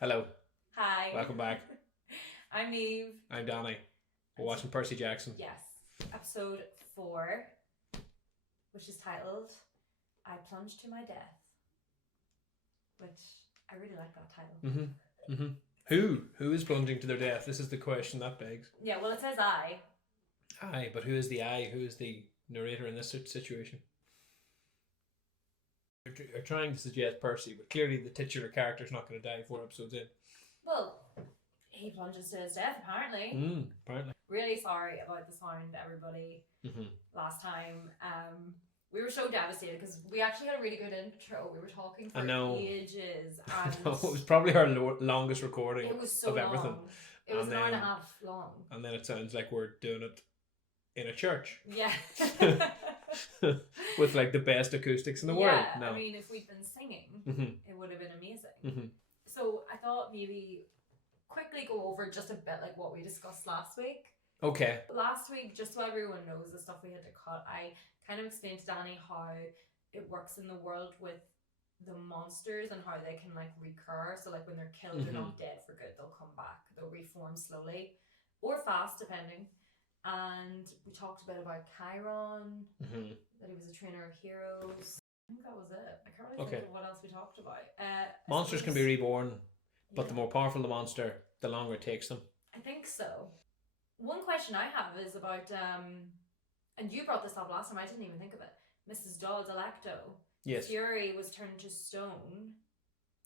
Hello, Hi. welcome back. I'm Niamh. I'm Danny. We're watching Percy Jackson. Yes. Episode 4, which is titled I Plunge To My Death. Which, I really like that title. Who is plunging to their death? This is the question that begs. Yeah, well it says I. Aye, but who is the I? Who is the narrator in this situation? You're trying to suggest Percy, but clearly the titular character's not going to die 4 episodes in. Well, he plunges to his death apparently. Apparently. Really sorry about the sound, everybody. Last time. We were so devastated because we actually had a really good intro. We were talking for ages. And it was probably our longest recording it was so of long. everything. It was an hour and a half long. And then it sounds like we're doing it in a church. Yeah. With like the best acoustics in the world. No. I mean, if we'd been singing, it would have been amazing. So I thought maybe quickly go over just a bit like what we discussed last week. Okay. Last week, just so everyone knows the stuff we had to cut, I kind of explained to Danny how it works in the world with the monsters and how they can like recur. So like when they're killed, they're not dead for good. They'll come back. They'll reform slowly or fast, depending. And we talked a bit about Chiron, that he was a trainer of heroes. I think that was it. I can't really think of what else we talked about. Monsters can be reborn, but the more powerful the monster, the longer it takes them. I think so. One question I have is about, and you brought this up last time, I didn't even think of it. Mrs. Dodd's Electo. Yes. Fury was turned to stone.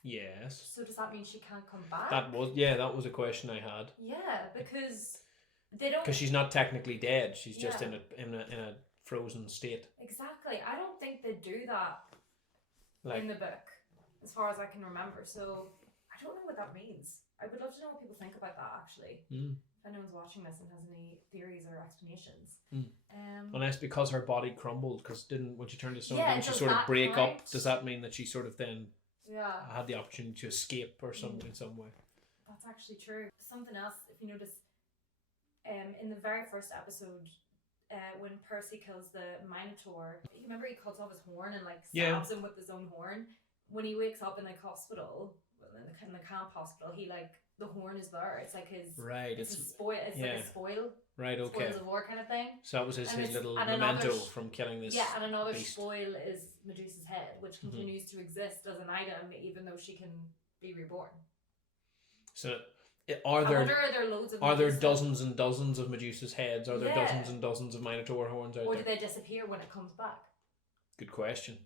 Yes. So does that mean she can't come back? That was a question I had. Yeah, because they don't. Because she's not technically dead. She's just in a frozen state. Exactly. I don't think they do that in the book, as far as I can remember. So I don't know what that means. I would love to know what people think about that, actually. If anyone's watching this and has any theories or explanations. Unless because her body crumbled, because when she turned to stone, didn't she does sort of that break count? up? Does that mean that she sort of then Yeah, had the opportunity to escape or something in some way? that's actually true. Something else, if you notice, in the very first episode, when Percy kills the Minotaur, you remember he cuts off his horn and like stabs him with his own horn? When he wakes up in like hospital, in the camp hospital, he like, the horn is there. It's like his it's a spoil. It's like a spoil. Right. Okay. Spoils of war kind of thing. So that was his little memento from killing this. Yeah, and another beast. spoil is Medusa's head, which continues to exist as an item even though she can be reborn. So are there loads of are there dozens and dozens of Medusa's heads? Are there dozens and dozens of Minotaur horns out there? Or do they disappear when it comes back? Good question.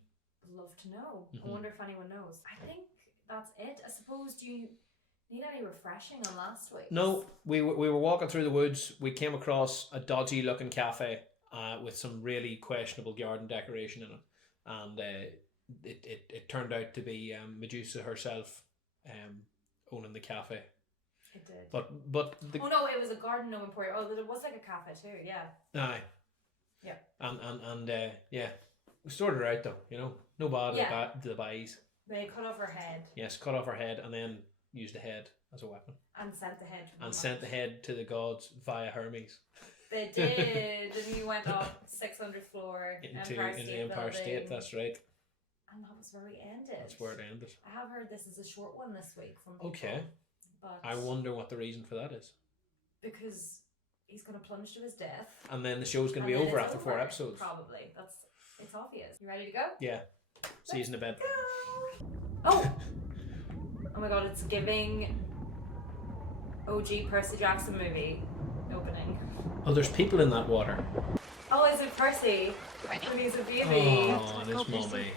I'd love to know. I wonder if anyone knows. I think that's it. I suppose, do you need any refreshing on last week? No, we were walking through the woods. We came across a dodgy looking cafe with some really questionable garden decoration in it, and it turned out to be Medusa herself owning the cafe. It did. But oh no, it was a garden gnome emporium. Oh, it was like a cafe too. Yeah. Aye. Yeah. And yeah, we sorted her out though. You know, no bad to the buys. They cut off her head. Yes, cut off her head and then used the head as a weapon. And sent the head. Sent the head to the gods via Hermes. They did. And he went up 600th floor into the Empire State. That's right. And that was where we ended. That's where it ended. I have heard this is a short one this week from people. Okay. But I wonder what the reason for that is. Because he's going to plunge to his death. And then the show's going to be over after 4 episodes. Probably. It's obvious. You ready to go? Yeah. See you in a bit. Oh my god, it's giving OG Percy Jackson movie opening. Oh, there's people in that water. Oh, is it Percy? When he's a baby. Oh, and his mommy.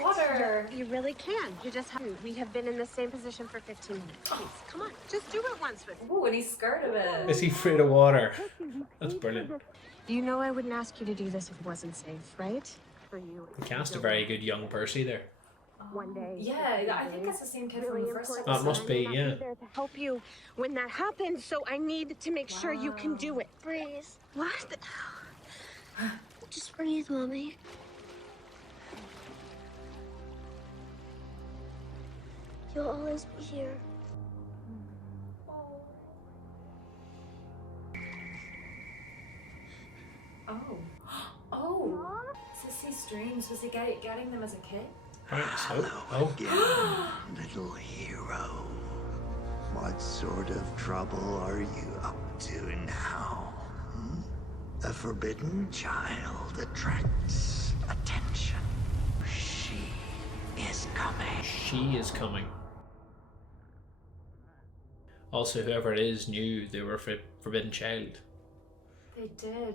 Water. You really can. You just haven't. We have been in the same position for 15 minutes. Please, come on. Just do it once with me. Ooh, and he's scared of it. Is he afraid of water? That's brilliant. You know I wouldn't ask you to do this if it wasn't safe, right? For you. He cast a very good young Percy there. One day. Yeah, I think that's the same kid from the first episode. That must be, yeah. I'm there to help you when that happens, so I need to make sure you can do it. Breathe. What? Just breathe, Mommy. You'll always be here. Oh. Sissy's dreams. Was he getting them as a kid? Right, so. Hello again, little hero. What sort of trouble are you up to now? A forbidden child attracts attention. She is coming. She is coming. Also, whoever it is knew they were a forbidden child. They did.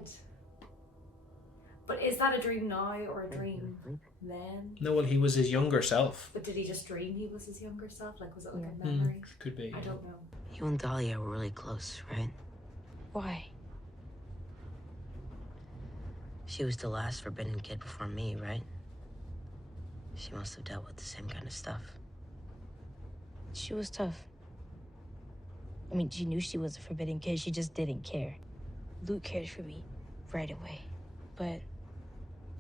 But is that a dream now or a dream then? No, well, he was his younger self. But did he just dream he was his younger self? Like, was it like a memory? Could be. I don't know. You and Dahlia were really close, right? Why? She was the last forbidden kid before me, right? She must have dealt with the same kind of stuff. She was tough. I mean, she knew she was a forbidden kid, she just didn't care. Luke cared for me right away. But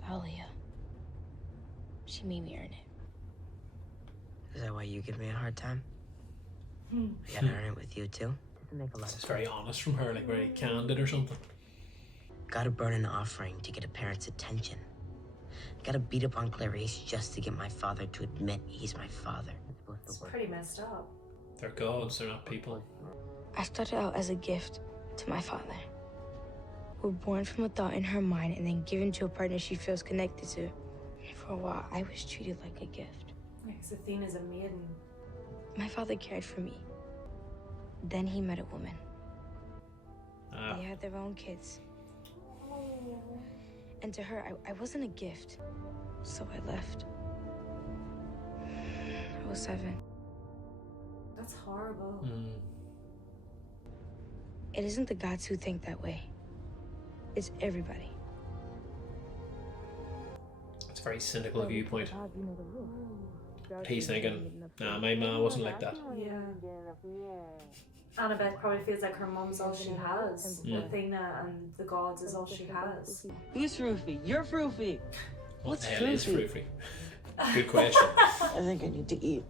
Dahlia, she made me earn it. Is that why you give me a hard time? I gotta earn it with you too? Doesn't make a lot of It's sense. very honest from her, like very candid or something. Gotta burn an offering to get a parent's attention. Gotta beat up on Clarice just to get my father to admit he's my father. It's pretty messed up. They're gods, they're not people. I started out as a gift to my father. We're born from a thought in her mind and then given to a partner she feels connected to. For a while, I was treated like a gift. Yeah, because Athena's a maiden. My father cared for me. Then he met a woman. They had their own kids. And to her, I wasn't a gift. So I left. I was 7. That's horrible. It isn't the gods who think that way. It's everybody. It's a very cynical viewpoint. He's thinking, nah, my ma wasn't like that. Yeah. Annabeth probably feels like her mom's all she has. Athena and the gods is all she has. Who's Froofy? You're Froofy. What the hell is Froofy? Good question. I think I need to eat.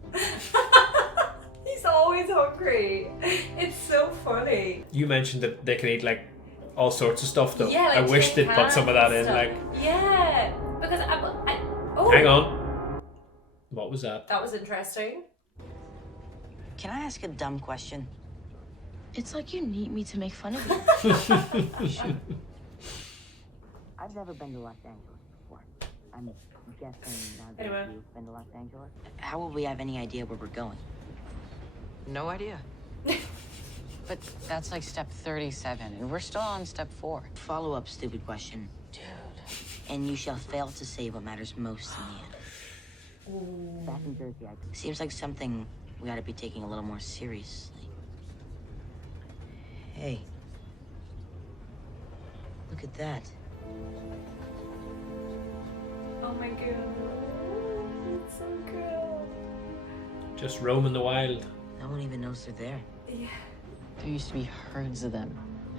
He's always hungry. It's so funny. You mentioned that they can eat like all sorts of stuff though. Yeah, like I wish tin they'd put some of that cans in, and like. stuff. Yeah, because oh. Hang on. What was that? That was interesting. Can I ask a dumb question? It's like you need me to make fun of you. I've never been to Los Angeles before. I'm guessing now that Anyway. you've been to Los Angeles. How will we have any idea where we're going? No idea. But that's like step 37, and we're still on step 4. Follow-up stupid question. Dude. And you shall fail to say what matters most in the end. Back in Jersey, seems like something we ought to be taking a little more seriously. Hey. Look at that. Oh my god. It's so cool. Just roaming the wild. No one even knows they're there. Yeah. There used to be herds of them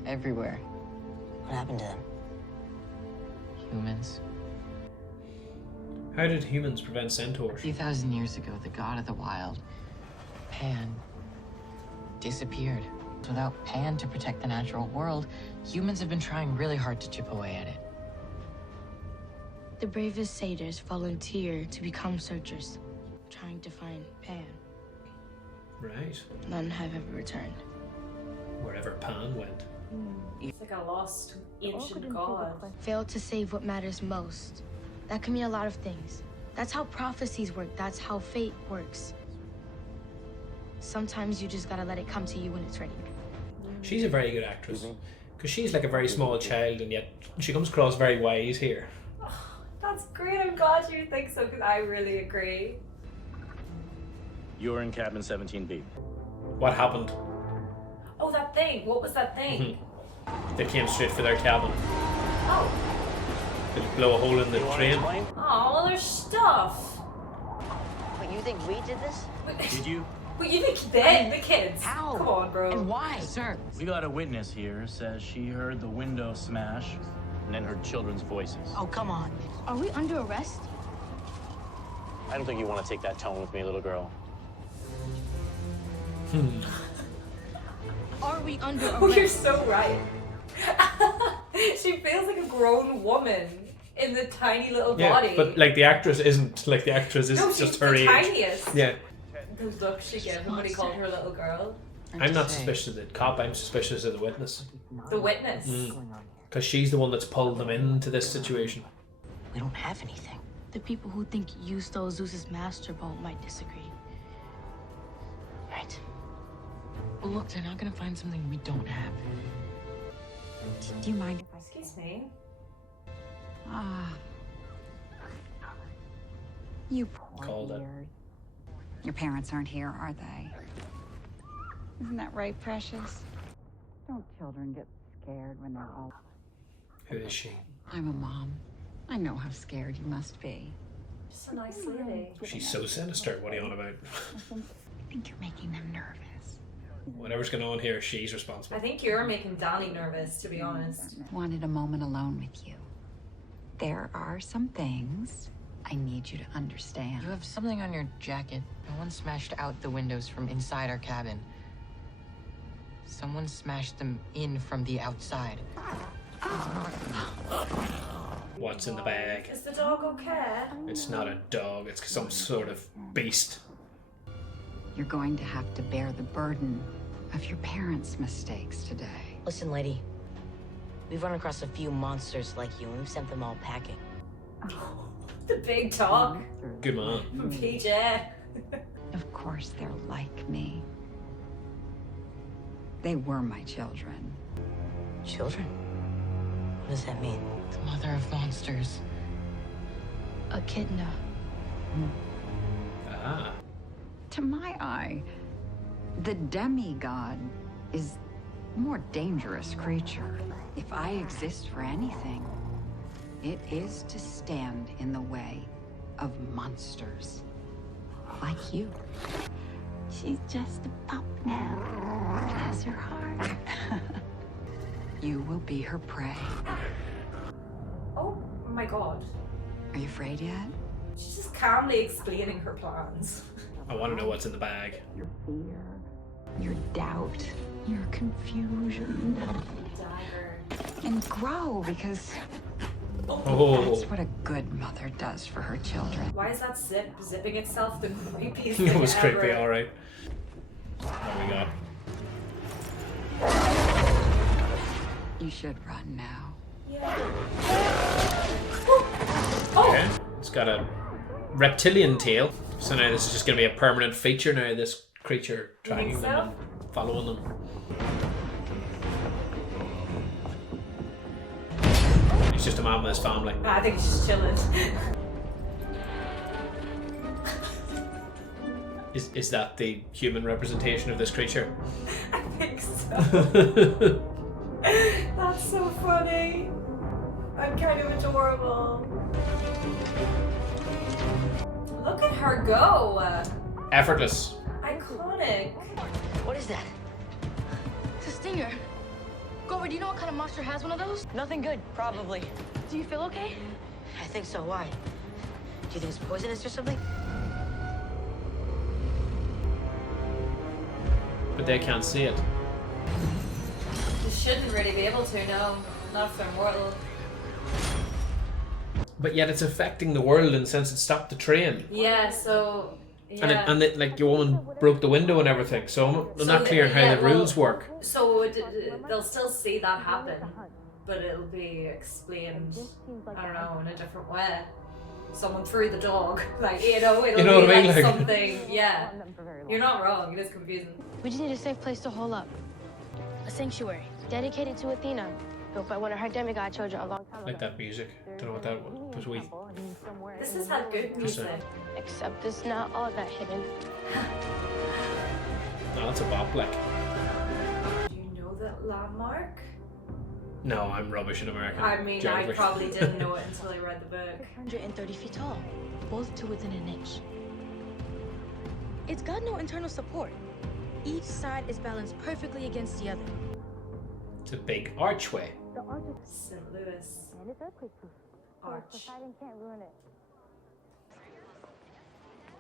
everywhere. What happened to them? Humans. How did humans prevent centaurs? A few thousand years ago, the god of the wild, Pan, disappeared. Without Pan to protect the natural world, humans have been trying really hard to chip away at it. The bravest satyrs volunteer to become searchers, trying to find Pan. Right. None have ever returned. Wherever Pan went. It's like a lost ancient god. Failed to save what matters most. That can mean a lot of things. That's how prophecies work. That's how fate works. Sometimes you just gotta let it come to you when it's ready. She's a very good actress. Because she's like a very small child and yet she comes across very wise here. That's great. I'm glad you think so because I really agree. You're in cabin 17B. What happened? Oh, that thing. What was that thing? They came straight for their cabin. Oh. Did it blow a hole in the train? Oh, well, there's stuff. But you think we did this? Did you? But you think the kids? How? Come on, bro. And why? Sir, We got a witness here says she heard the window smash and then heard children's voices. Oh, come on. Are we under arrest? I don't think you want to take that tone with me, little girl. Are we under Oh, you're arrest? so right. She feels like a grown woman in the tiny little Yeah, body. but like the actress isn't. Like the actress is no, she's just her the age. tiniest. Yeah. The look she gave him when he called her little girl. I'm not suspicious of the cop, I'm suspicious of the witness. The witness. Because she's the one that's pulled them into this situation. We don't have anything. The people who think you stole Zeus's master bolt might disagree. Right. Well, look, they're not gonna find something we don't have. Do you mind if I... Excuse me. Ah. You poor Called it. dear. Your parents aren't here, are they? Isn't that right, Precious? Don't children get scared when they're all... Who is she? I'm a mom. I know how scared you must be. Just a nice lady. She's so sinister. What are you on about? I think you're making them nervous. Whatever's going on here, she's responsible. I think you're making Danny nervous, to be honest. Wanted a moment alone with you. There are some things I need you to understand. You have something on your jacket. No one smashed out the windows from inside our cabin. Someone smashed them in from the outside. What's in the bag? Is the dog okay? It's not a dog, it's some sort of beast. You're going to have to bear the burden of your parents' mistakes today. Listen, lady. We've run across a few monsters like you, and we've sent them all packing. The big dog. Good man. PJ. Of course they're like me. They were my children. Children? What does that mean? The mother of monsters. Echidna. Ah. To my eye, the demigod is a more dangerous creature. If I exist for anything, it is to stand in the way of monsters like you. She's just a pup now. Bless her heart. You will be her prey. Oh my god. Are you afraid yet? She's just calmly explaining her plans. I want to know what's in the bag. Your fear, your doubt, your confusion. Dagger. And grow, because Oh. that's what a good mother does for her children. Why is that zipping itself the creepiest thing It was ever? creepy, alright. What we got? You should run now. Yeah. Okay. It's got a reptilian tail. So now this is just going to be a permanent feature now, this creature tracking think them so? and following them. He's just a man with his family. I think she's chilling. Is that the human representation of this creature? I think so. That's so funny. I'm kind of adorable. Look at her go. Effortless. Iconic. What is that? It's a stinger. Grover, do you know what kind of monster has one of those? Nothing good, probably. Do you feel okay? I think so. Why? Do you think it's poisonous or something? But they can't see it. You shouldn't really be able to, no. Not if they're mortal. But yet it's affecting the world in the sense it stopped the train. Yeah, so... Yeah. And like your woman broke the window and everything. So I'm not clear how the rules work. So they'll still see that happen, but it'll be explained, I don't know, in a different way. Someone threw the dog, like, it'll You know be what I mean? like Like- something, yeah. You're not wrong, it is confusing. We just need a safe place to hole up. A sanctuary dedicated to Athena, built by one of her demigod children a long time ago. Like that music. Don't know what that was. We. This has had good music. Except it's not all that hidden. No, that's a bop. Like. Do you know that landmark? No, I'm rubbish in American. I mean, geography. I probably didn't know it until I read the book. 130 feet tall, both to within an inch. It's got no internal support. Each side is balanced perfectly against the other. It's a big archway. St. Louis. Arch.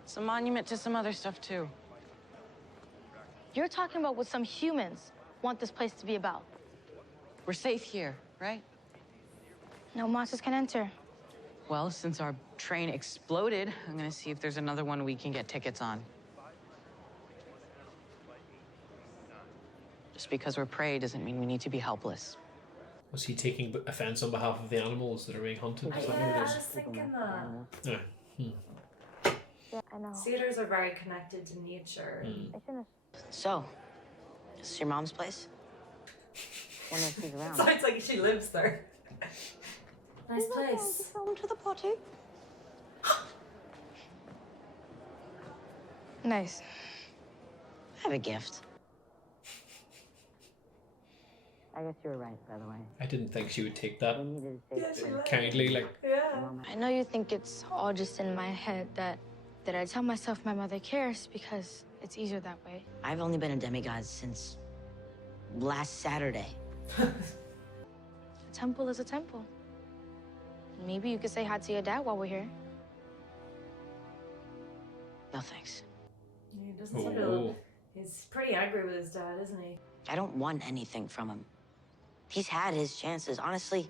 It's a monument to some other stuff, too. You're talking about what some humans want this place to be about. We're safe here, right? No monsters can enter. Well, since our train exploded, I'm gonna see if there's another one we can get tickets on. Just because we're prey doesn't mean we need to be helpless. Was he taking offense on behalf of the animals that are being hunted? Is that what Yeah, it I is? was thinking that. Yeah. Yeah, I know. Satyrs are very connected to nature. I shouldn't So, this is your mom's place? When she's around. Sounds like she lives there. Nice place. to the potty. Nice. I have a gift. I guess you were right, by the way. I didn't think she would take that We needed a safe place. kindly. Like, Yeah. I know you think it's all just in my head that I tell myself my mother cares because it's easier that way. I've only been a demigod since last Saturday. A temple is a temple. Maybe you could say hi to your dad while we're here. No thanks. He doesn't seem to. He's pretty angry with his dad, isn't he? I don't want anything from him. He's had his chances. Honestly,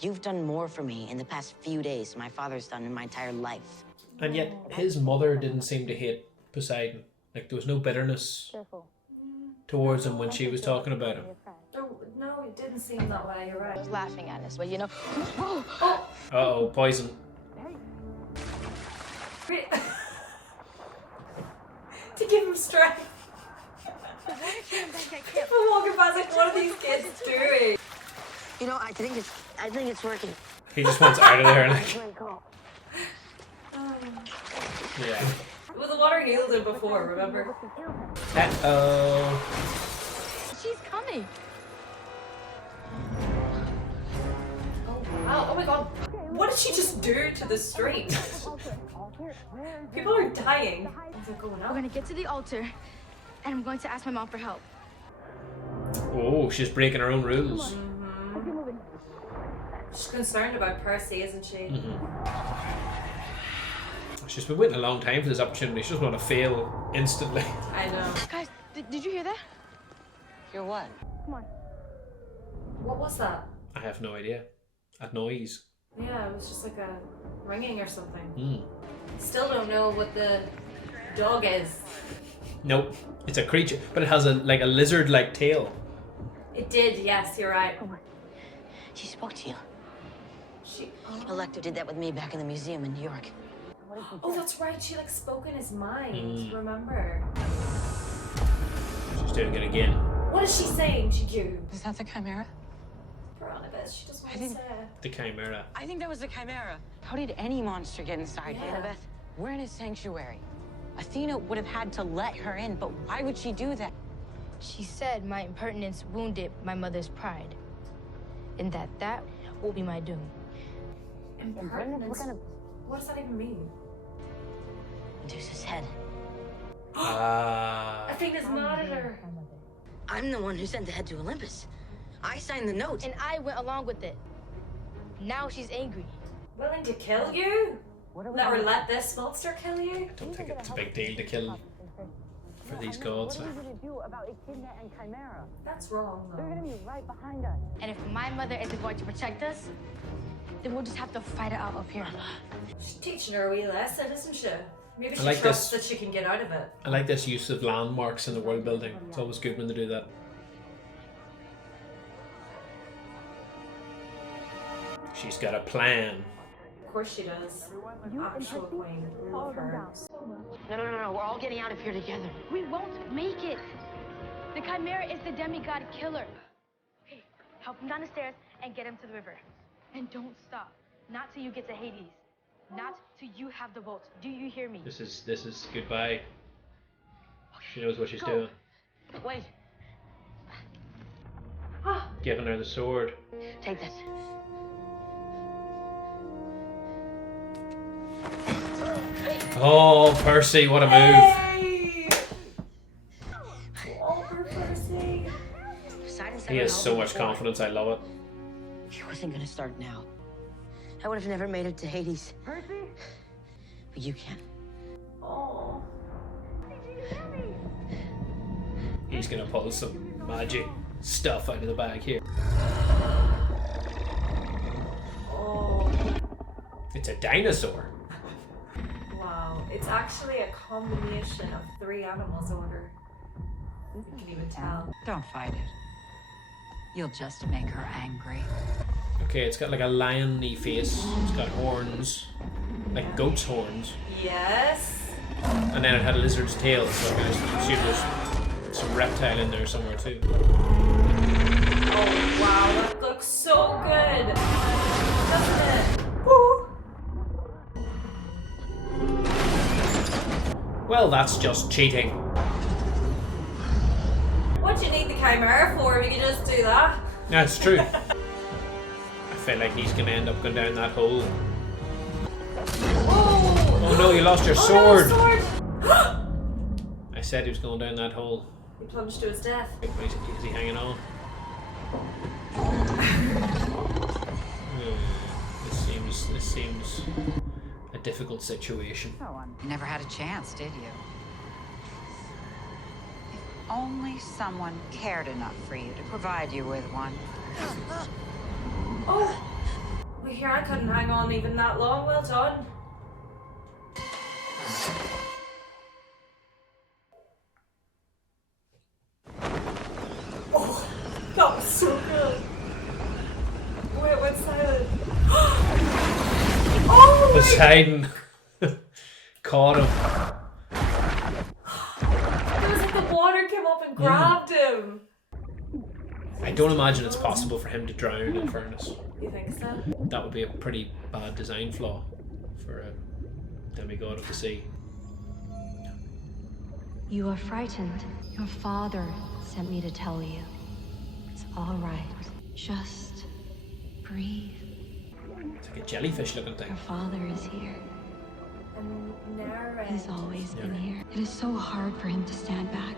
you've done more for me in the past few days than my father's done in my entire life. and yet his mother didn't seem to hate Poseidon. Like, there was no bitterness towards him when she was talking about him. Oh, no, it didn't seem that way. You're I right. was laughing at us, but you know. Uh-oh, poison. To give him strength. People walking past like, what are these kids doing? You know, I think it's working. He just wants out of there. Like, yeah. Well, the water healed him before, remember? Uh-oh. She's coming. Oh, wow. Oh my god. What did she just do to the street? People are dying. Is it going We're up? gonna get to the altar, and I'm going to ask my mom for help. Oh, she's breaking her own rules. She's concerned about Percy, isn't she? She's been waiting a long time for this opportunity. She doesn't want to fail instantly. I know. Guys, did you hear that? Hear what? Come on. What was that? I have no idea. A noise. Yeah, it was just like a ringing or something. Mm. Still don't know what the dog is. Nope. It's a creature, but it has a lizard-like tail. It did, yes, you're right. She spoke to you. She. Electra did that with me back in the museum in New York. Oh, that's right. She like spoke in his mind. Remember? She's doing it again. What is she saying to you? Is that the Chimera? Annabeth, she doesn't want to think- say it. The Chimera. I think that was the Chimera. How did any monster get inside? Yeah. Annabeth, we're in a sanctuary. Athena would have had to let her in, but why would she do that? She said my impertinence wounded my mother's pride, and that will be my doom. Impertinence? What does that even mean? Medusa's head. Athena's mad at her. I'm the one who sent the head to Olympus. I signed the note. And I went along with it. Now she's angry. Willing to kill you? Let this monster kill you? I don't think it's a big deal to kill for these gods. That's wrong, though. And if my mother isn't going to protect us, then we'll just have to fight it out up here. She's teaching her a wee lesson, isn't she? Maybe she I like trusts this. that she can get out of it. I like this use of landmarks in the world building. It's always good when they do that. She's got a plan. Of course she does. Actual queen. We love her. No. We're all getting out of here together. We won't make it. The Chimera is the demigod killer. Okay, help him down the stairs and get him to the river. And don't stop. Not till you get to Hades. Not till you have the bolt. Do you hear me? This is goodbye. She knows what she's doing. Wait, Giving her the sword. take this. Oh, Percy, what a move. Hey! Oh, for Percy. Poseidon said He has we're so all much before. confidence, I love it. He wasn't gonna start now. I would have never made it to Hades. Percy? But you can. Oh. He's gonna pull some magic stuff out of the bag here. Oh. It's a dinosaur. Wow. It's actually a combination of 3 animals order. You can even tell. Don't fight it. You'll just make her angry. Okay, it's got like a lion-y face. It's got horns, like goat's horns, Yes. and then it had a lizard's tail. So I assume there's some reptile in there somewhere too. Oh wow, that looks so good, doesn't it? Woo. Well, that's just cheating. What do you need the chimera for? We can just do that. That's true. I feel like he's gonna end up going down that hole. Oh no, you lost your sword! No, sword. I said he was going down that hole. He plunged to his death. Is he hanging on? This seems a difficult situation. You never had a chance, did you? If only someone cared enough for you to provide you with one. Oh, well, here I couldn't hang on even that long. Well done. Oh, that was so good. Wait, it went silent. Oh, Poseidon caught him. it was like the water came up and grabbed him. I don't imagine it's possible for him to drown, in fairness. You think so? That would be a pretty bad design flaw for a demigod of the sea. You are frightened. Your father sent me to tell you. It's all right. Just breathe. It's like a jellyfish looking thing. Your father is here. And narrate. He's always been here. It is so hard for him to stand back,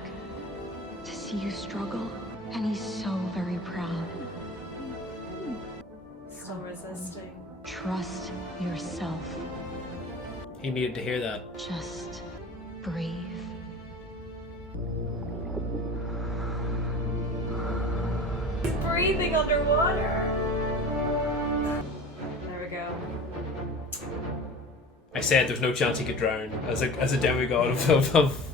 to see you struggle, and he's so very proud. Still resisting. Trust yourself. He needed to hear that. Just breathe. He's breathing underwater. There we go. I said there's no chance he could drown as a demigod of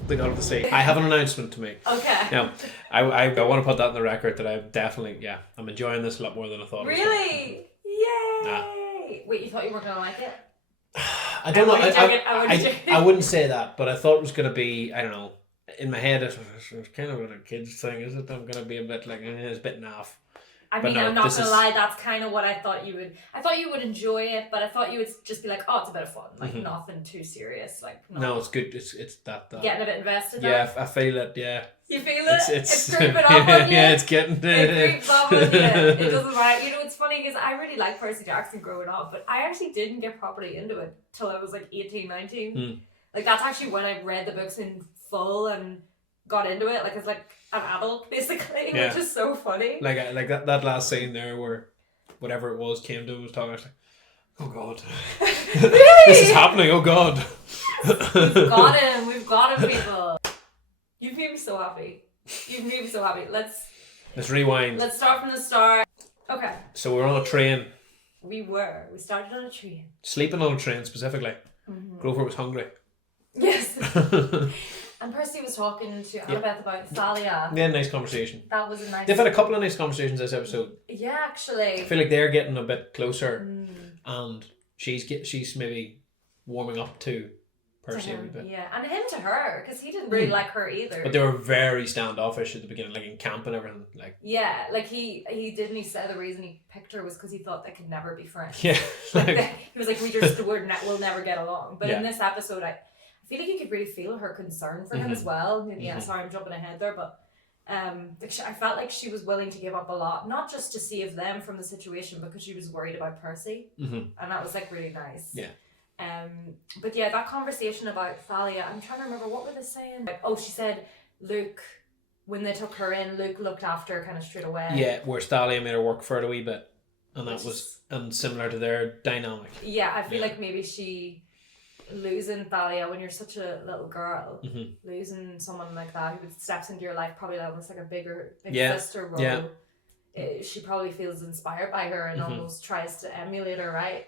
the god of the sea. I have an announcement to make. Okay. Now, I want to put that in the record that I'm definitely, I'm enjoying this a lot more than I thought. Really? Yay! Nah. Wait, you thought you weren't gonna like it? I don't know. I I wouldn't say that, but I thought it was going to be, I don't know, in my head it was kind of a kid's thing, is it? I'm going to be a bit like, it's a bit naff. I But mean, no, I'm not this gonna is- lie, that's kind of what I thought you would. I thought you would enjoy it, but I thought you would just be like, oh, it's a bit of fun. Like, nothing too serious. Like, No, it's good. It's that. Getting a bit invested in Yeah, it. I feel it, yeah. You feel it? It's creeping up on you? Yeah, it's getting... It creeps up on you. It doesn't matter. You know, it's funny because I really liked Percy Jackson growing up, but I actually didn't get properly into it till I was like 18, 19. Like, that's actually when I read the books in full and got into it, like, as like an adult, basically, Yeah. which is so funny. Like that last scene there where whatever it was came to him was talking, I was like, oh God. Really? This is happening, oh God. We've got him, people. You've made me so happy. You've made me so happy. Let's rewind. Let's start from the start. Okay. So we're on a train, We started on a train. sleeping on a train specifically. Grover was hungry. Yes. And Percy was talking to Annabeth about Thalia. They had a nice conversation. That was a nice... They've had a couple of nice conversations this episode. Yeah, actually. I feel like they're getting a bit closer, and she's maybe warming up to Percy a wee bit. Yeah, and him to her, because he didn't really like her either. But they were very standoffish at the beginning, like in camp and everything. Like, yeah, like he said the reason he picked her was because he thought they could never be friends. yeah, He was like, we'll never get along. But in this episode, I feel like you could really feel her concern for him as well. Yeah, sorry, I'm jumping ahead there, but I felt like she was willing to give up a lot, not just to save them from the situation, because she was worried about Percy, and that was like really nice. Yeah. But yeah, that conversation about Thalia, I'm trying to remember, what were they saying? Like, oh, she said Luke, when they took her in, Luke looked after her kind of straight away. Yeah, where Thalia made her work for it a wee bit, and that was similar to their dynamic. Yeah, I feel like maybe she losing Thalia when you're such a little girl, losing someone like that who steps into your life probably almost like a big sister role. Yeah. She probably feels inspired by her and almost tries to emulate her, right?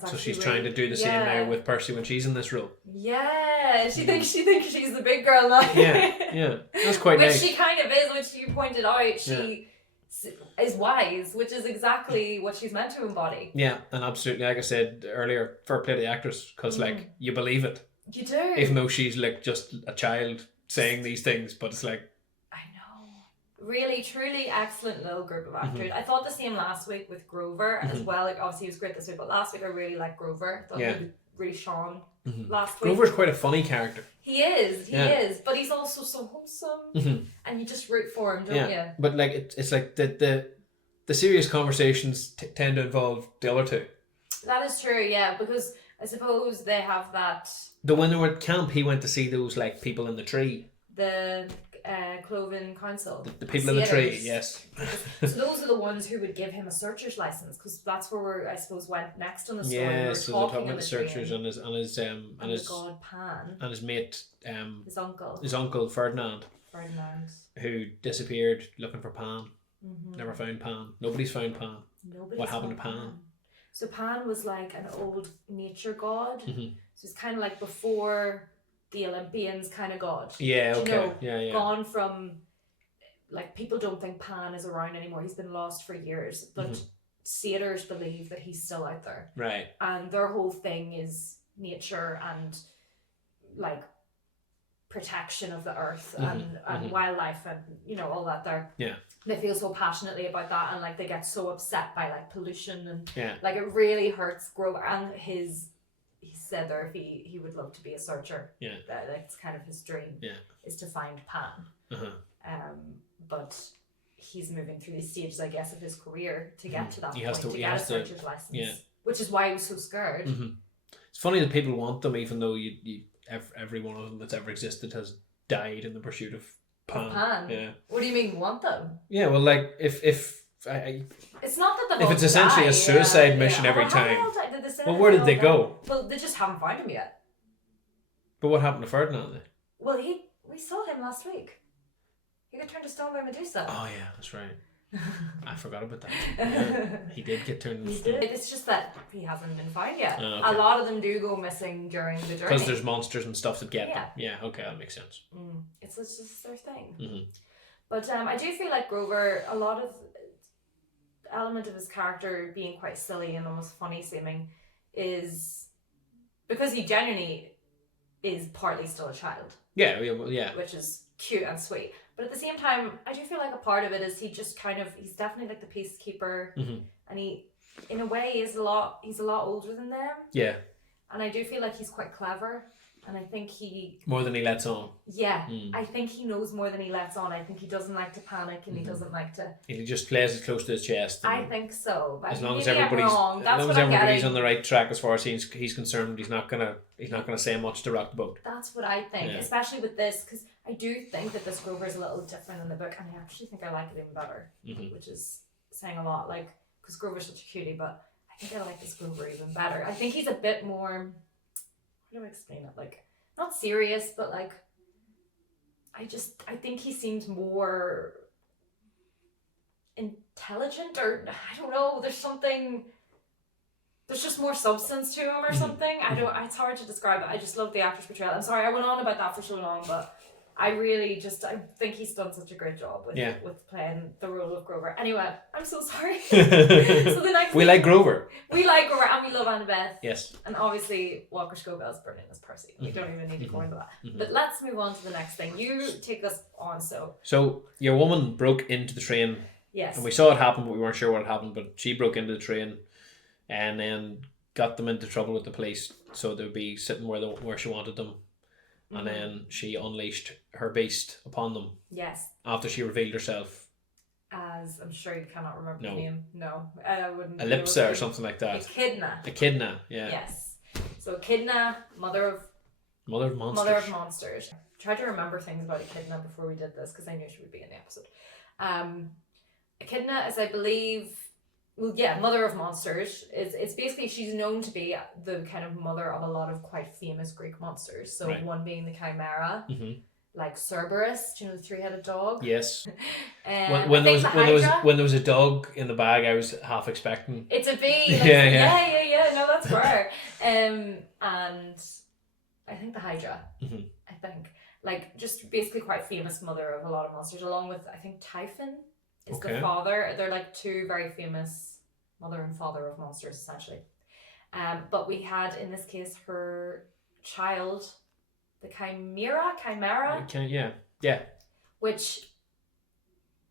That's So actually she's trying to do the same now with Percy when she's in this role. Yeah, she thinks she's the big girl now. Yeah, that's quite which nice. she kind of is, which you pointed out. She is wise, which is exactly what she's meant to embody. Yeah, and absolutely, like I said earlier, fair play to the actress, because like you believe it, You do. even though she's like just a child saying these things, but it's like, I know. Really, truly excellent little group of actors. I thought the same last week with Grover as well. Like obviously he was great this week, but last week I really liked Grover. Thought he really shone last week. Grover's quite a funny character. He is, but he's also so wholesome, and you just root for him, don't you? But like it's like the serious conversations tend to involve the other two. That is true, yeah, because I suppose they have that. When they were at camp, he went to see those like people in the tree. The Cloven Council. The people in the tree, yes. So those are the ones who would give him a searcher's license, because that's where I suppose went next on the story. Yeah, we so they're talking about the searchers and his god Pan and his mate his uncle Ferdinand, who disappeared looking for Pan. Never found Pan. Nobody's found Pan. What happened to Pan? So Pan was like an old nature god. So it's kind of like before the Olympians kind of god. Yeah, okay. You know, gone from, like, people don't think Pan is around anymore. He's been lost for years, but satyrs believe that he's still out there. Right. And their whole thing is nature and like protection of the earth and wildlife and, you know, all that there. Yeah. They feel so passionately about that, and like they get so upset by like pollution and like it really hurts Grover. And he said there he would love to be a searcher. Yeah. That's kind of his dream. Yeah. Is to find Pan. But he's moving through these stages, I guess, of his career to get to that point, to get a searcher's license. Yeah. Which is why he was so scared. It's funny that people want them, even though every one of them that's ever existed has died in the pursuit of Pan. Yeah. What do you mean want them? Yeah, well, like if it's not that if it's essentially a suicide mission every time. Well, where did they go? Well, they just haven't found him yet. But what happened to Ferdinand then? Well, we saw him last week. He got turned to stone by Medusa. Oh yeah, that's right. I forgot about that. Yeah, he did get turned into stone. It's just that he hasn't been found yet. Oh, okay. A lot of them do go missing during the journey. Because there's monsters and stuff that get them. Yeah, okay, that makes sense. It's just their thing. But I do feel like Grover, a lot of element of his character being quite silly and almost funny seeming is because he genuinely is partly still a child. Yeah, well, yeah. Which is cute and sweet. But at the same time, I do feel like a part of it is he's definitely like the peacekeeper, and he, in a way, he's a lot older than them. Yeah. And I do feel like he's quite clever, and I think more than he lets on. Yeah, I think he knows more than he lets on. I think he doesn't like to panic, and he doesn't like to. He just plays it close to his chest. I think so. As long as everybody's on the right track as far as he's concerned, he's not gonna say much to rock the boat. That's what I think, especially with this, because I do think that this Grover is a little different in the book, and I actually think I like it even better, which is saying a lot. Like, because Grover's such a cutie, but I think I like this Grover even better. I think he's a bit more. How do I explain it? Like, not serious, but like, I think he seems more intelligent, or I don't know. There's just more substance to him or something. It's hard to describe it. I just love the actor's portrayal. I'm sorry I went on about that for so long, but I think he's done such a great job with playing the role of Grover. Anyway, I'm so sorry. So the next we like Grover. We like Grover, and we love Annabeth. Yes. And obviously Walker Scobell's brilliant as Percy. We don't even need to go into that. But let's move on to the next thing. You take us on. So your woman broke into the train. Yes. And we saw it happen, but we weren't sure what had happened. But she broke into the train, and then got them into trouble with the police, so they'd be sitting where she wanted them. And then she unleashed her beast upon them. Yes. After she revealed herself. As, I'm sure you cannot remember the name. No, I wouldn't. Ellipsa or something like that. Echidna, yeah. Yes. So Echidna, mother of monsters. I tried to remember things about Echidna before we did this, because I knew she would be in the episode. Echidna is, I believe, mother of monsters. It's basically, she's known to be the kind of mother of a lot of quite famous Greek monsters. So one being the Chimera, like Cerberus, do you know the three-headed dog? Yes. I When think the Hydra. there was a dog in the bag, I was half expecting. It's a bee. Like, Yeah. No, that's fair. And I think the Hydra. Mhm. I think like just basically quite famous mother of a lot of monsters, along with I think Typhon is the father. They're like two very famous mother and father of monsters essentially. But we had in this case her child, the Chimera, Yeah. which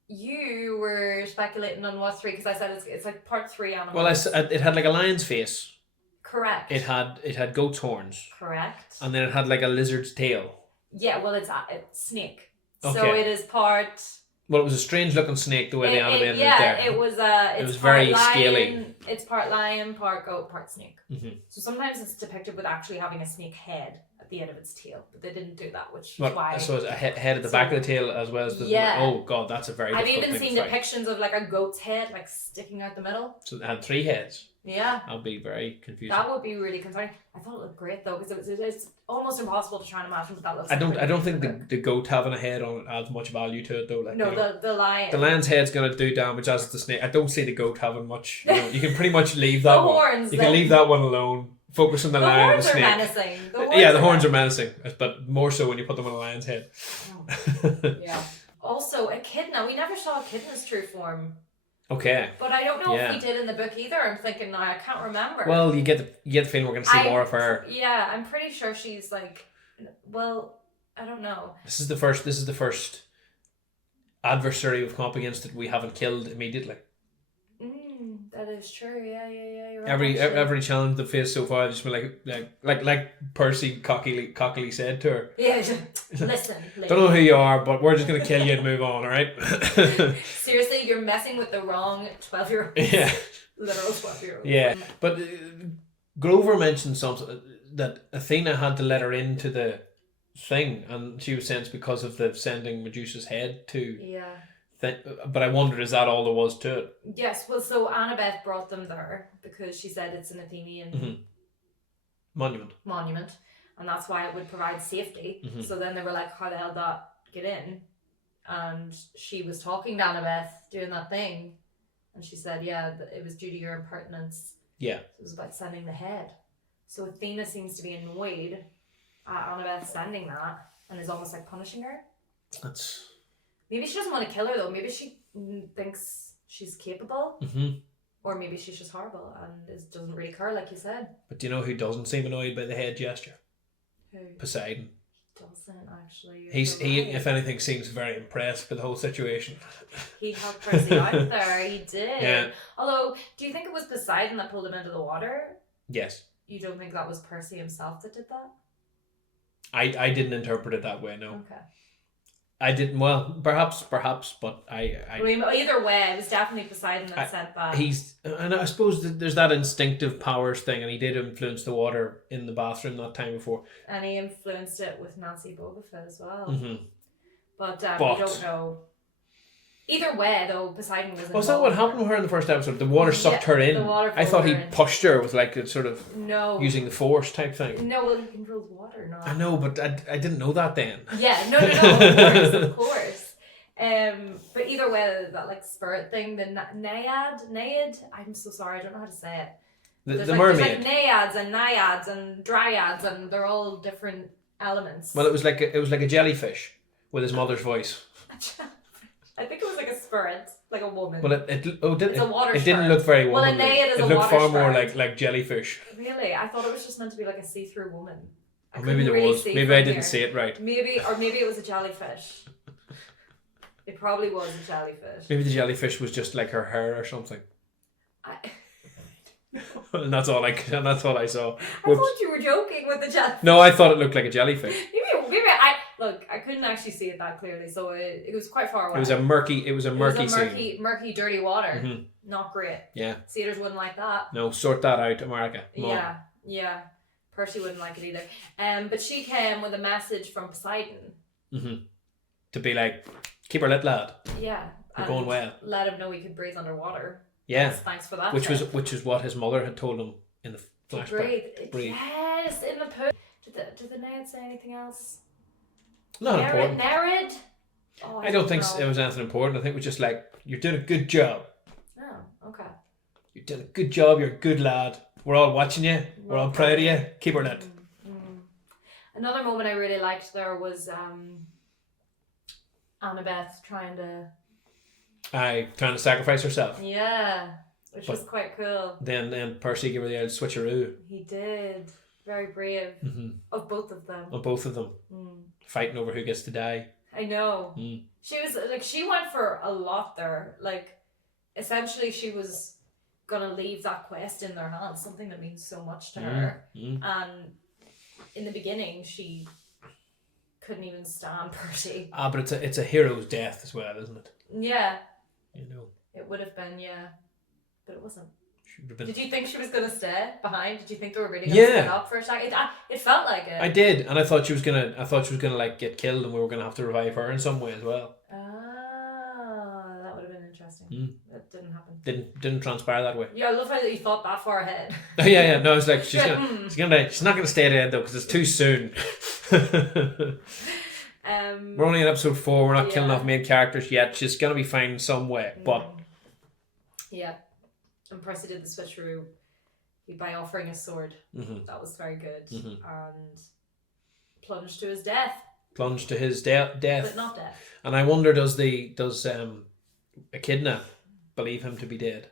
you were speculating on what 3 because I said it's like part 3 animals. Well, it had like a lion's face. Correct. It had goat's horns. Correct. And then it had like a lizard's tail. Yeah, well, it's snake. Okay. So it is part. Well, it was a strange looking snake the way they animated it there. It was it was very lion, scaly. It's part lion, part goat, part snake. Mm-hmm. So sometimes it's depicted with actually having a snake head at the end of its tail, but they didn't do that, which is why. So it's a head at the back of the tail as well as the. Yeah. Oh God, that's a very. I've difficult even thing seen to fight. depictions of like a goat's head like sticking out the middle. So it had 3 heads. Yeah. That'll be very confusing. That would be really concerning. I thought it looked great though, because it's almost impossible to try and imagine what that looks like. I don't think the goat having a head on it adds much value to it though. Like, no, you know, the lion. the lion's head's gonna do damage as the snake. I don't see the goat having much. You know, you can pretty much leave that The one. horns, You can leave that one alone. Focus on the lion and the snake. Menacing. The horns are menacing, but more so when you put them on a lion's head. Yeah. Also, echidna. We never saw echidna's true form. Okay. But I don't know if we did in the book either. I'm thinking now. I can't remember. Well, you get the feeling we're going to see more of her. Yeah, I'm pretty sure she's like. Well, I don't know. This is the first adversary we've come up against that we haven't killed immediately. That is true. Yeah. You're Every challenge they faced so far, just been like Percy cockily said to her. Yeah, listen. Don't know who you are, but we're just gonna kill you and move on. All right. Seriously, you're messing with the wrong 12-year-old. Yeah. Literal 12-year-old. Yeah, but Grover mentioned something that Athena had to let her into the thing, and she was saying it's because of the sending Medusa's head to. Yeah. But I wondered, is that all there was to it? Yes, well, so Annabeth brought them there because she said it's an Athenian monument, and that's why it would provide safety. Mm-hmm. So then they were like, how the hell did that get in? And she was talking to Annabeth, doing that thing, and she said, yeah, it was due to your impertinence. Yeah. It was about sending the head. So Athena seems to be annoyed at Annabeth sending that, and is almost like punishing her. That's... Maybe she doesn't want to kill her though. Maybe she thinks she's capable. Mm-hmm. Or maybe she's just horrible and doesn't really care, like you said. But do you know who doesn't seem annoyed by the head gesture? Who? Poseidon. Doesn't actually. He, if anything, seems very impressed with the whole situation. He helped Percy out there. He did. Yeah. Although, do you think it was Poseidon that pulled him into the water? Yes. You don't think that was Percy himself that did that? I didn't interpret it that way. No. Okay. I didn't. Well, perhaps, but I mean, either way, it was definitely Poseidon that sent that. And I suppose there's that instinctive powers thing, and he did influence the water in the bathroom that time before. And he influenced it with Nancy Bobofet as well. Mm-hmm. But we don't know. Either way, though, Poseidon was involved. Was that what happened with her in the first episode? The water sucked her in. The water I thought he in. pushed her with like a sort of using the force type thing. No, well, he controls water, no. I know, but I didn't know that then. Yeah, no, of course. But either way, that like spirit thing, the Naiad, I'm so sorry, I don't know how to say it. The mermaid. There's like Naiads and Naiads and Dryads, and they're all different elements. Well, it was like a jellyfish with his mother's voice. I think it was like a spirit, like a woman. Well, it's a water it didn't look very womanly. Well, a Naiad is it a looked water far more spirit. like jellyfish. Really? I thought it was just meant to be like a see-through woman. Or maybe there was. Maybe I didn't see it right. Maybe it was a jellyfish. It probably was a jellyfish. Maybe the jellyfish was just like her hair or something. And that's all I saw. I thought you were joking with the jellyfish. No, I thought it looked like a jellyfish. Maybe I couldn't actually see it that clearly, so it was quite far away. It was a murky scene. Murky, dirty water. Mm-hmm. Not great. Yeah. Satyrs wouldn't like that. No, sort that out, America. Come on. Yeah. Percy wouldn't like it either. But she came with a message from Poseidon. Mm-hmm. To be like, keep her lit, lad. Yeah. You're going well. Let him know he could breathe underwater. Yeah. Thanks for that. Which is what his mother had told him in the flashback. Breathe. Yes, in the pool. Did the Naiad say anything else? Not important. Married? Oh, I don't think it was anything important. I think it was just like, you're doing a good job. Oh, okay. You're doing a good job. You're a good lad. We're all watching you. We're all proud of you. Keep her in it. Another moment I really liked there was Annabeth trying to sacrifice herself. Yeah, which was quite cool. Then Percy gave her the old switcheroo. He did. Very brave. Of both of them. Of both of them. Fighting over who gets to die. I know. She was like, she went for a lot there. Like, essentially she was gonna leave that quest in their hands, something that means so much to her. And in the beginning she couldn't even stand Percy. But it's a hero's death as well, isn't it? Yeah. You know. It would have been, yeah. But it wasn't. Been... Did you think she was going to stay behind? Did you think they were really going to split up for a second? It felt like it. I did, and I thought she was gonna like get killed, and we were gonna have to revive her in some way as well. Ah, that would have been interesting. That didn't happen. Didn't transpire that way. Yeah, I love how you thought that far ahead. Oh yeah. No, it's like she's not gonna stay dead though, because it's too soon. We're only in episode 4. We're not killing off main characters yet. She's gonna be fine some way, but yeah. And Percy did the switcheroo by offering his sword. That was very good. And plunged to his death. Plunged to his death. But not death. And I wonder, does Echidna believe him to be dead?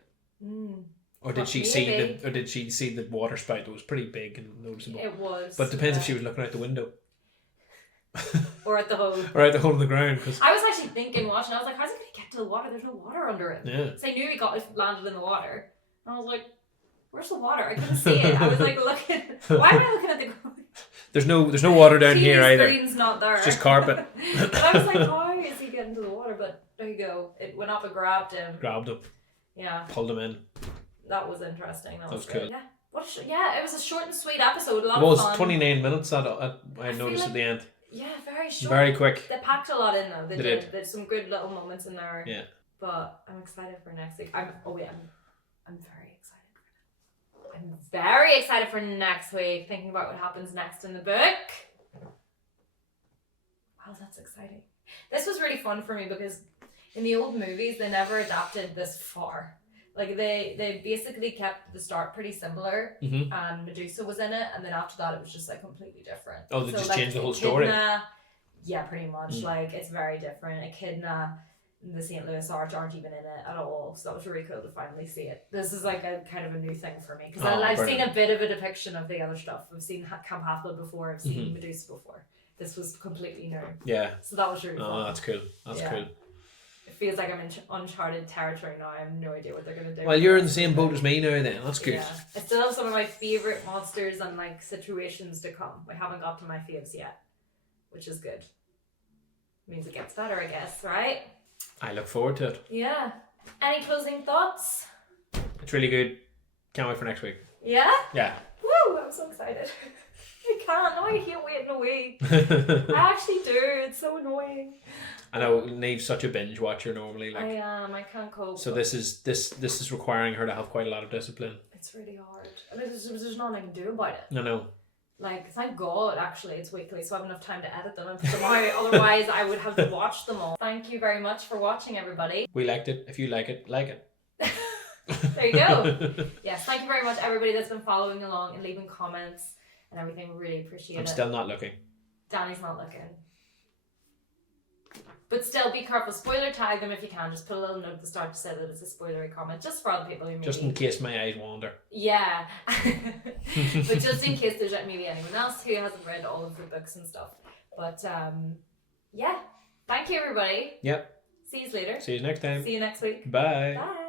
Or did she see the water spout that was pretty big and noticeable? It was. But it depends if she was looking out the window. Or at the hole. Or at the hole in the ground. Cause... I was actually thinking, watching, I was like, how's he going to get to the water? There's no water under it. Yeah. So I knew he landed in the water. And I was like, where's the water? I couldn't see it. I was like, looking. Why am I looking at the ground? There's no water down here either. The screen's not there. It's just carpet. But I was like, how is he getting to the water? But there you go. It went up and grabbed him. Yeah. Pulled him in. That was interesting. That was cool. Yeah. It was a short and sweet episode. A lot of fun. It was 29 minutes I noticed at the end. Yeah, very short. Very quick. They packed a lot in though. They did. There's some good little moments in there. Yeah. But I'm excited for next week. I'm very excited for that. I'm very excited for next week. Thinking about what happens next in the book. Wow, that's exciting. This was really fun for me because in the old movies they never adapted this far. Like they basically kept the start pretty similar, and Medusa was in it, and then after that it was just like completely different. Oh, they just changed the whole story. Yeah, pretty much. Like it's very different. Echidna and the St. Louis Arch aren't even in it at all, so that was really cool to finally see it. This is like a kind of a new thing for me because I've seen a bit of a depiction of the other stuff. I've seen Camp Half-Blood before. I've seen Medusa before. This was completely new. Yeah. So that was really fun. Oh, that's cool. That's cool. It feels like I'm in uncharted territory now. I have no idea what they're going to do. Well, you're in the same boat as me now then. That's good. Yeah. I still have some of my favourite monsters and like situations to come. I haven't got to my faves yet, which is good. Means it gets better, I guess, right? I look forward to it. Yeah. Any closing thoughts? It's really good. Can't wait for next week. Yeah? Yeah. Woo! I'm so excited. I can't. No, I hate waiting a week. I actually do. It's so annoying. I know Niamh's such a binge watcher normally. Like, I am. I can't cope. So this is requiring her to have quite a lot of discipline. It's really hard. And there's nothing I can do about it. I know. Like, thank God, actually, it's weekly, so I have enough time to edit them and put them out. Otherwise, I would have to watch them all. Thank you very much for watching, everybody. We liked it. If you like it, like it. There you go. Yes, thank you very much, everybody that's been following along and leaving comments and everything. We really appreciate it. I'm still not looking. Danny's not looking. But still, be careful. Spoiler tag them if you can. Just put a little note at the start to say that it's a spoilery comment, just for other people who maybe... Just in case my eyes wander. Yeah. But just in case there's maybe anyone else who hasn't read all of the books and stuff. But, yeah. Thank you, everybody. Yep. See you later. See you next time. See you next week. Bye. Bye.